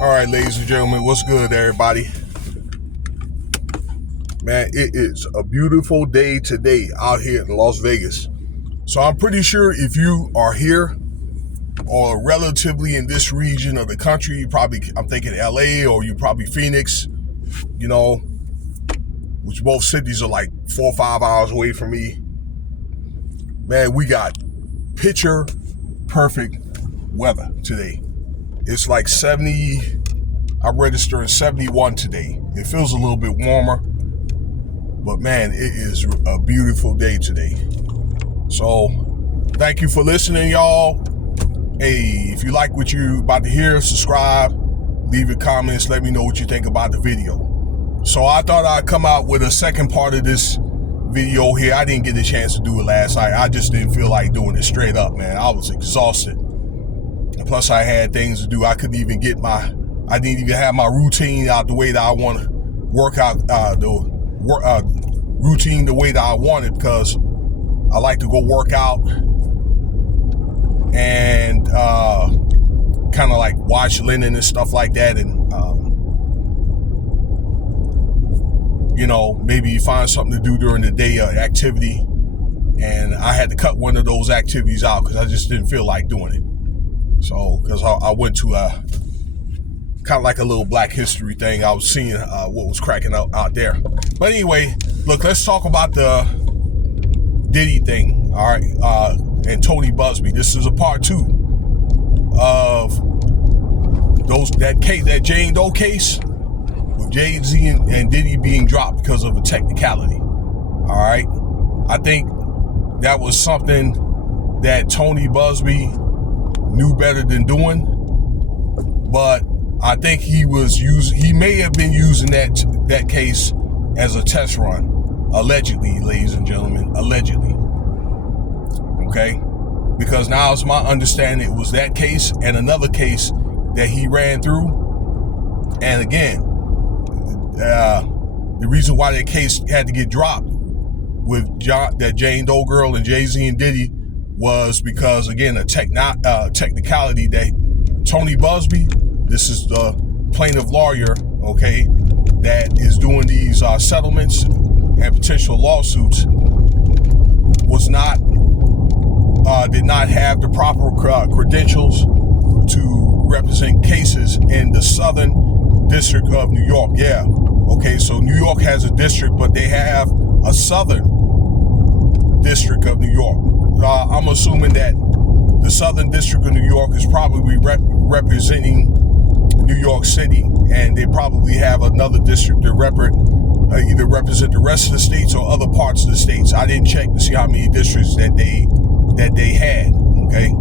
All right, ladies and gentlemen, what's good, everybody? Man, it is a beautiful day today out here in Las Vegas. So I'm pretty sure if you are here or relatively in this region of the country, you probably, I'm thinking LA or you probably Phoenix, you know, which both cities are like 4 or 5 hours away from me. Man, we got picture perfect weather today. It's like 70, I'm registering 71 today. It feels a little bit warmer, but man, it is a beautiful day today. So thank you for listening, y'all. Hey, if you like what you're about to hear, subscribe, leave your comments, let me know what you think about the video. So I thought I'd come out with a second part of this video here. I didn't get a chance to do it last night. I just didn't feel like doing it straight up, man. I was exhausted. And plus I had things to do. I didn't even have my routine out the way that I want to work out, routine the way that I wanted, because I like to go work out and kind of like wash linen and stuff like that, and you know, maybe find something to do during the day, activity. And I had to cut one of those activities out because I just didn't feel like doing it. So, because I went to kind of like a little Black History thing. I was seeing what was cracking out there. But anyway, look, let's talk about the Diddy thing, all right, and Tony Buzbee. This is a part 2 of that Jane Doe case with Jay-Z and Diddy being dropped because of a technicality. All right, I think that was something that Tony Buzbee knew better than doing, but I think he may have been using that case as a test run, allegedly, ladies and gentlemen, allegedly. Okay, because now it's my understanding it was that case and another case that he ran through. And again, the reason why that case had to get dropped with that Jane Doe girl and Jay-Z and Diddy was because, again, a technicality that Tony Buzbee, this is the plaintiff lawyer, okay, that is doing these settlements and potential lawsuits, did not have the proper credentials to represent cases in the Southern District of New York. Yeah, okay, so New York has a district, but they have a Southern District of New York. I'm assuming that the Southern District of New York is probably representing New York City, and they probably have another district to either represent the rest of the states or other parts of the states. I didn't check to see how many districts that they had, okay?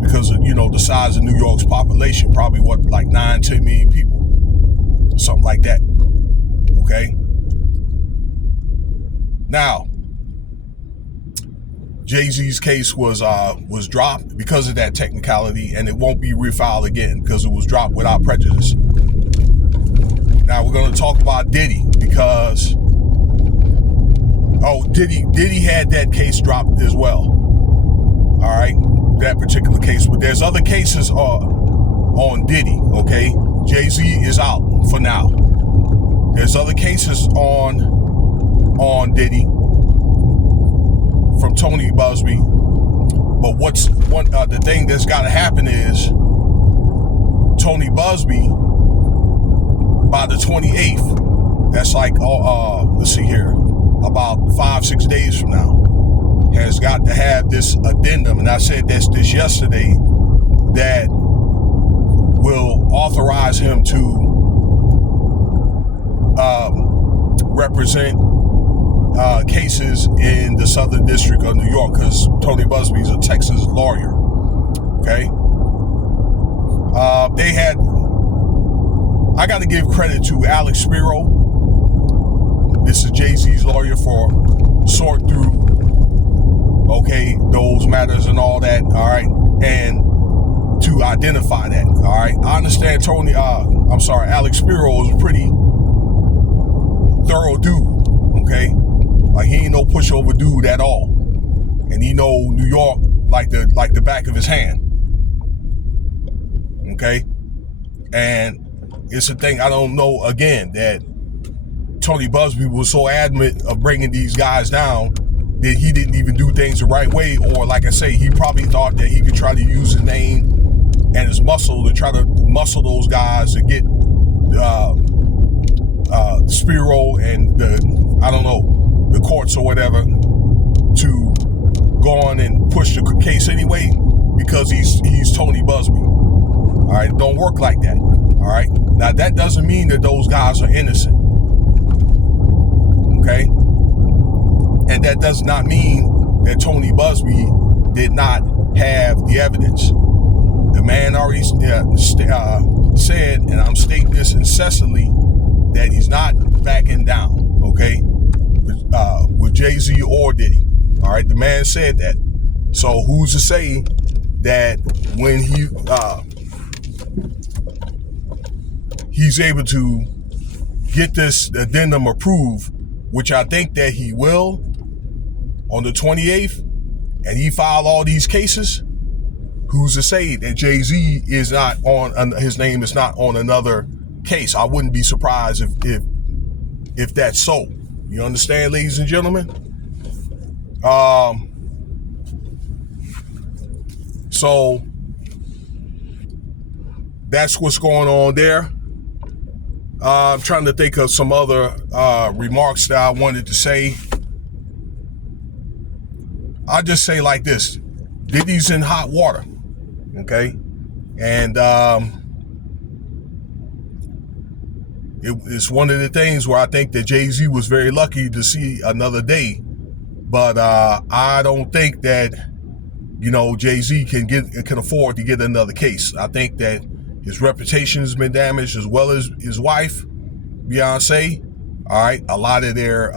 Because of, the size of New York's population, probably like 9-10 million people, something like that, okay? Now, Jay-Z's case was dropped because of that technicality, and it won't be refiled again because it was dropped without prejudice. Now we're going to talk about Diddy because Diddy had that case dropped as well. All right, that particular case, but there's other cases on Diddy. Okay, Jay-Z is out for now. There's other cases on Diddy from Tony Buzbee, but the thing that's got to happen is Tony Buzbee by the 28th, that's like let's see here, about 5-6 days from now, has got to have this addendum, and I said this yesterday, that will authorize him to represent cases in the Southern District of New York, because Tony Buzbee is a Texas lawyer. Okay, I got to give credit to Alex Spiro. This is Jay-Z's lawyer, for sort through, okay, those matters and all that. All right, and to identify that. All right, I understand Alex Spiro is a pretty thorough dude. Okay. Like, he ain't no pushover dude at all, and he know New York like the back of his hand. Okay, and it's a thing. I don't know, again, that Tony Buzbee was so adamant of bringing these guys down that he didn't even do things the right way, or like I say, he probably thought that he could try to use his name and his muscle to try to muscle those guys to get Spiro and the courts or whatever to go on and push the case anyway, because he's Tony Buzbee. All right, don't work like that. All right, now that doesn't mean that those guys are innocent. Okay, and that does not mean that Tony Buzbee did not have the evidence. The man already said, and I'm stating this incessantly, that he's not backing down, okay, with Jay-Z or Diddy. All right, the man said that. So who's to say that when he's able to get this addendum approved, which I think that he will on the 28th, and he filed all these cases, who's to say that Jay-Z is not on, his name is not on another case? I wouldn't be surprised if that's so. You understand, ladies and gentlemen? So that's what's going on there. I'm trying to think of some other remarks that I wanted to say. I'll just say like this: Diddy's in hot water, okay? And it's one of the things where I think that Jay-Z was very lucky to see another day. But I don't think that, Jay-Z can afford to get another case. I think that his reputation has been damaged, as well as his wife, Beyonce. All right, a lot of their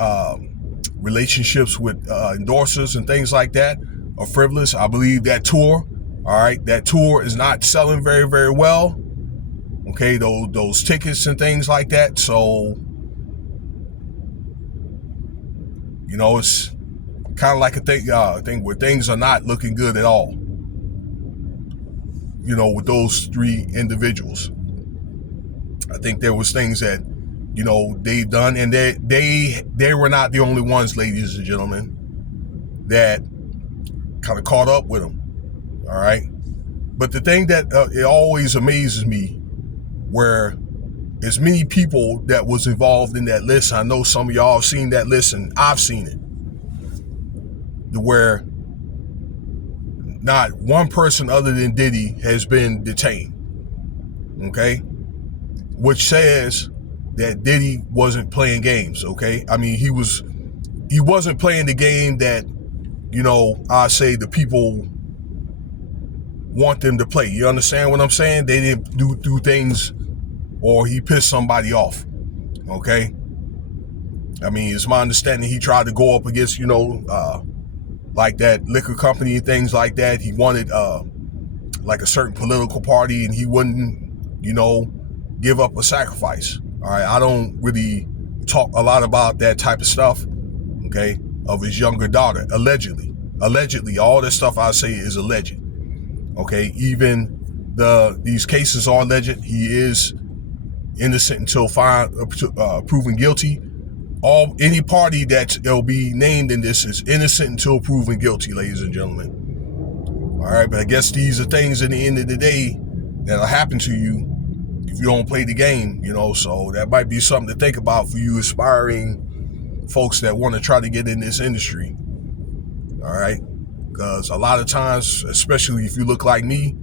relationships with endorsers and things like that are frivolous. I believe that tour, that tour is not selling very, very well. Okay, those tickets and things like that. So, it's kind of like a thing where things are not looking good at all. With those three individuals, I think there was things that, they've done, and they were not the only ones, ladies and gentlemen, that kind of caught up with them. All right. But the thing that it always amazes me, where as many people that was involved in that list, I know some of y'all have seen that list, and I've seen it, where not one person other than Diddy has been detained. Okay? Which says that Diddy wasn't playing games, okay? I mean, he wasn't playing the game that, I say the people want them to play. You understand what I'm saying? They didn't do things, or he pissed somebody off, okay? I mean, it's my understanding he tried to go up against, like that liquor company and things like that. He wanted like a certain political party, and he wouldn't, give up a sacrifice. All right, I don't really talk a lot about that type of stuff, okay, of his younger daughter, allegedly, all this stuff I say is alleged, okay? Even these cases are alleged. He is innocent until proven guilty. Any party that'll be named in this is innocent until proven guilty, ladies and gentlemen. All right, but I guess these are things at the end of the day that'll happen to you if you don't play the game, so that might be something to think about for you aspiring folks that want to try to get in this industry. All right, because a lot of times, especially if you look like me,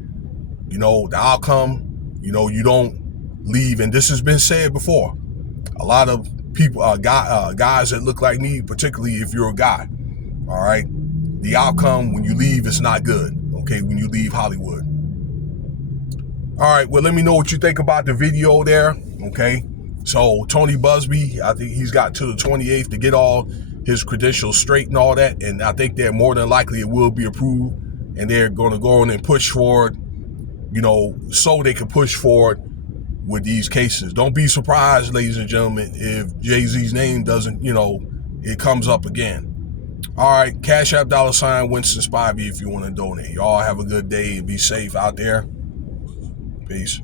the outcome, you don't leave, and this has been said before. A lot of people, guys that look like me, particularly if you're a guy, all right, the outcome when you leave is not good, okay, when you leave Hollywood. All right, well, let me know what you think about the video there, okay? So Tony Buzbee, I think he's got to the 28th to get all his credentials straight and all that, and I think that more than likely it will be approved, and they're going to go on and push forward, so they can push forward with these cases. Don't be surprised, ladies and gentlemen, if Jay-Z's name doesn't, it comes up again. All right, Cash App $ Winston Spivey if you want to donate. Y'all have a good day and be safe out there. Peace.